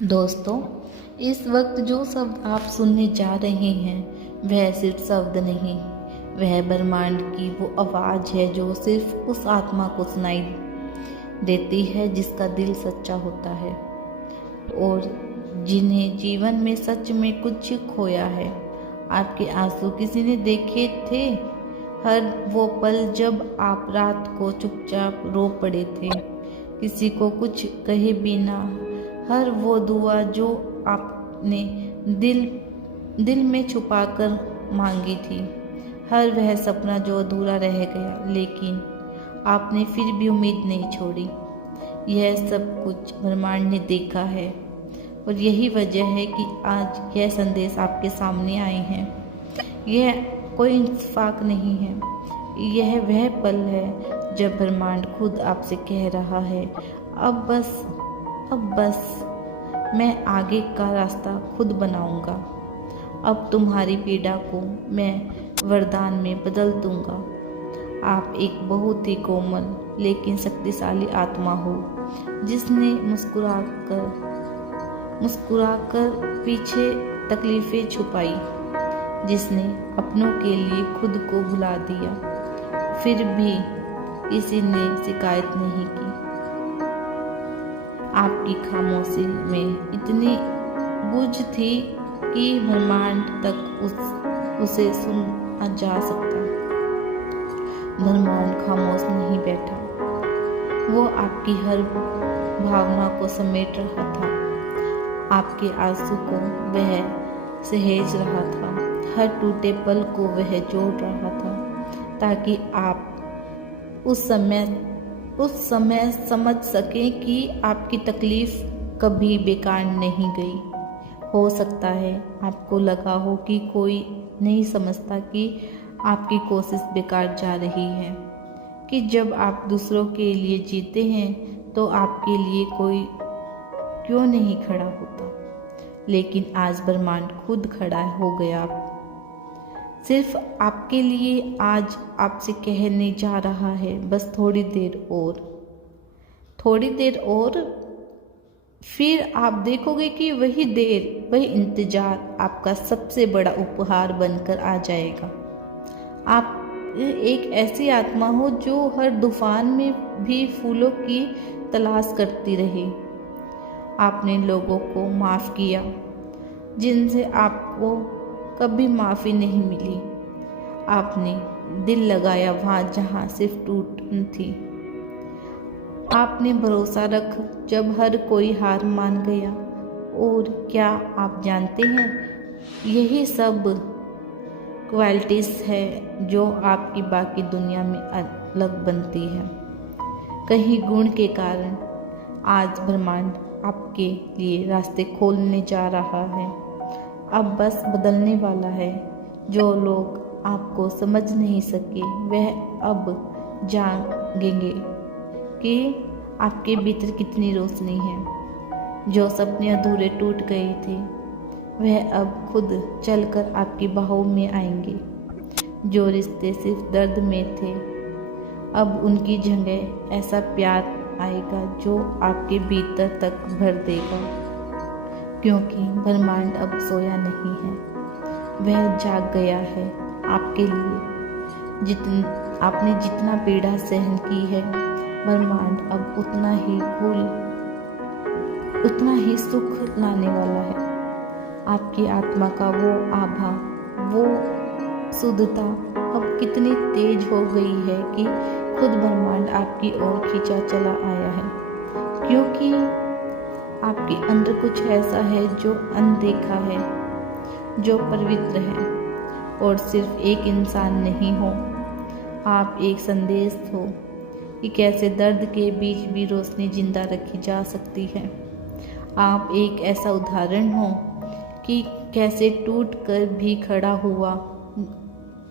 दोस्तों, इस वक्त जो शब्द आप सुनने जा रहे हैं वह सिर्फ शब्द नहीं, वह ब्रह्मांड की वो आवाज़ है जो सिर्फ उस आत्मा को सुनाई देती है जिसका दिल सच्चा होता है और जिन्हें जीवन में सच में कुछ खोया है। आपके आंसू किसी ने देखे थे? हर वो पल जब आप रात को चुपचाप रो पड़े थे, किसी को कुछ कहे बिना, हर वो दुआ जो आपने दिल में छुपाकर मांगी थी, हर वह सपना जो अधूरा रह गया लेकिन आपने फिर भी उम्मीद नहीं छोड़ी। यह सब कुछ ब्रह्मांड ने देखा है और यही वजह है कि आज यह संदेश आपके सामने आए हैं। यह कोई इत्तेफाक नहीं है, यह वह पल है जब ब्रह्मांड खुद आपसे कह रहा है, अब बस मैं आगे का रास्ता खुद बनाऊंगा। अब तुम्हारी पीड़ा को मैं वरदान में बदल दूंगा। आप एक बहुत ही कोमल लेकिन शक्तिशाली आत्मा हो, जिसने मुस्कुराकर पीछे तकलीफें छुपाई, जिसने अपनों के लिए खुद को भुला दिया, फिर भी किसी ने शिकायत नहीं की। आपकी खामोशी में इतनी गूंज थी कि ब्रह्मांड तक उसे सुना जा सकता। ब्रह्मांड खामोश नहीं बैठा, वो आपकी हर भावना को समेट रहा था, आपके आंसू को वह सहेज रहा था, हर टूटे पल को वह जोड़ रहा था, ताकि आप उस समय समझ सकें कि आपकी तकलीफ कभी बेकार नहीं गई। हो सकता है आपको लगा हो कि कोई नहीं समझता कि आपकी कोशिश बेकार जा रही है, कि जब आप दूसरों के लिए जीते हैं तो आपके लिए कोई क्यों नहीं खड़ा होता। लेकिन आज ब्रह्मांड खुद खड़ा हो गया, सिर्फ आपके लिए। आज आपसे कहने जा रहा है, बस थोड़ी देर और फिर आप देखोगे कि वही देर, वही इंतजार आपका सबसे बड़ा उपहार बनकर आ जाएगा। आप एक ऐसी आत्मा हो जो हर तूफान में भी फूलों की तलाश करती रहे। आपने लोगों को माफ़ किया जिनसे आपको कभी माफ़ी नहीं मिली। आपने दिल लगाया वहाँ जहाँ सिर्फ टूट थी। आपने भरोसा रख जब हर कोई हार मान गया। और क्या आप जानते हैं, यही सब क्वालिटीज़ है जो आपकी बाकी दुनिया में अलग बनती है। कहीं गुण के कारण आज ब्रह्मांड आपके लिए रास्ते खोलने जा रहा है। अब बस बदलने वाला है। जो लोग आपको समझ नहीं सके वह अब जानेंगे कि आपके भीतर कितनी रोशनी है। जो सपने अधूरे टूट गए थे वह अब खुद चलकर आपकी बाहों में आएंगे। जो रिश्ते सिर्फ दर्द में थे अब उनकी जगह ऐसा प्यार आएगा जो आपके भीतर तक भर देगा। क्योंकि ब्रह्मांड अब सोया नहीं है, वह जाग गया है आपके लिए। आपने जितना पीड़ा सहन की है, ब्रह्मांड अब उतना ही सुख लाने वाला है। आपकी आत्मा का वो आभा, वो शुद्धता अब कितनी तेज हो गई है कि खुद ब्रह्मांड आपकी ओर खींचा चला आया है। क्योंकि आपके अंदर कुछ ऐसा है जो अनदेखा है, जो पवित्र है। और सिर्फ एक इंसान नहीं हो, आप एक संदेश हो कि कैसे दर्द के बीच भी रोशनी जिंदा रखी जा सकती है। आप एक ऐसा उदाहरण हो कि कैसे टूट कर भी खड़ा हुआ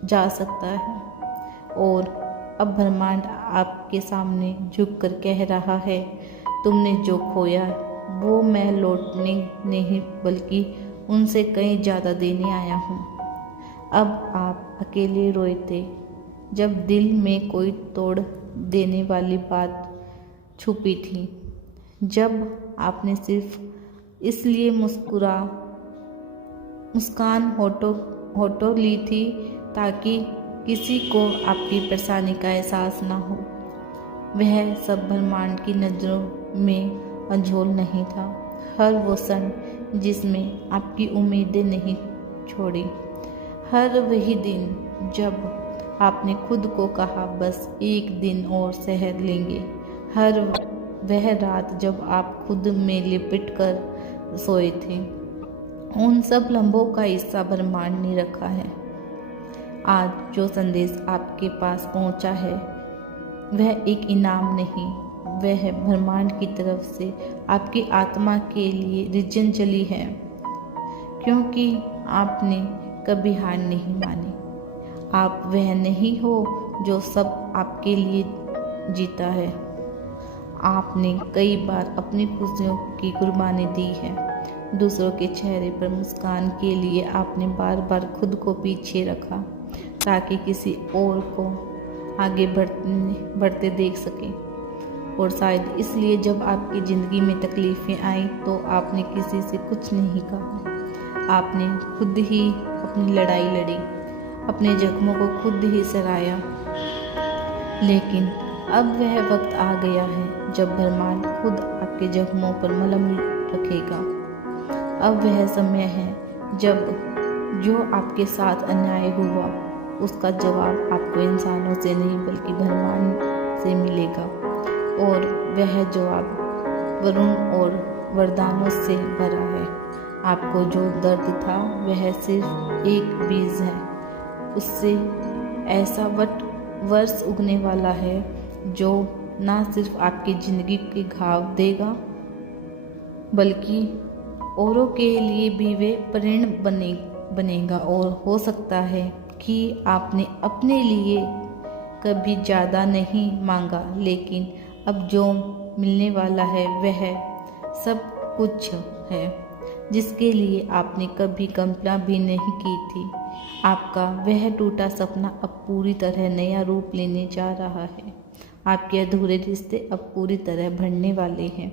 जा सकता है। और अब ब्रह्मांड आपके सामने झुककर कह रहा है, तुमने जो खोया वो मैं लौटने नहीं बल्कि उनसे कहीं ज़्यादा देने आया हूँ। अब आप अकेले रोए थे जब दिल में कोई तोड़ देने वाली बात छुपी थी, जब आपने सिर्फ इसलिए मुस्कान होठों ली थी ताकि किसी को आपकी परेशानी का एहसास ना हो। वह सब ब्रह्मांड की नज़रों में अंझोल नहीं था। हर वो क्षण जिसमें आपकी उम्मीदें नहीं छोड़ी, हर वही दिन जब आपने खुद को कहा बस एक दिन और सह लेंगे, हर वह रात जब आप खुद में लिपट कर सोए थे, उन सब लम्हों का हिस्सा ब्रह्मांड ने रखा है। आज जो संदेश आपके पास पहुंचा है वह एक इनाम नहीं, वह ब्रह्मांड की तरफ से आपकी आत्मा के लिए श्रद्धांजलि है, क्योंकि आपने कभी हार नहीं मानी। आप वह नहीं हो जो सब आपके लिए जीता है। आपने कई बार अपनी खुशियों की कुर्बानी दी है। दूसरों के चेहरे पर मुस्कान के लिए आपने बार बार खुद को पीछे रखा ताकि किसी और को आगे बढ़ते देख सके। और शायद इसलिए जब आपकी ज़िंदगी में तकलीफ़ें आईं तो आपने किसी से कुछ नहीं कहा। आपने खुद ही अपनी लड़ाई लड़ी, अपने जख्मों को खुद ही सराया। लेकिन अब वह वक्त आ गया है जब ब्रह्मांड खुद आपके जख्मों पर मलहम रखेगा। अब वह समय है जब जो आपके साथ अन्याय हुआ उसका जवाब आपको इंसानों से नहीं बल्कि ब्रह्मांड से मिलेगा। और वह जवाब वरुण और वरदानों से भरा है। आपको जो दर्द था वह सिर्फ एक बीज है, उससे ऐसा वर्ष उगने वाला है जो ना सिर्फ आपकी ज़िंदगी के घाव देगा बल्कि औरों के लिए भी वे प्रेरणा बनेगा। और हो सकता है कि आपने अपने लिए कभी ज़्यादा नहीं मांगा, लेकिन अब जो मिलने वाला है वह सब कुछ है जिसके लिए आपने कभी कल्पना भी नहीं की थी। आपका वह टूटा सपना अब पूरी तरह नया रूप लेने जा रहा है। आपके अधूरे रिश्ते अब पूरी तरह भरने वाले हैं।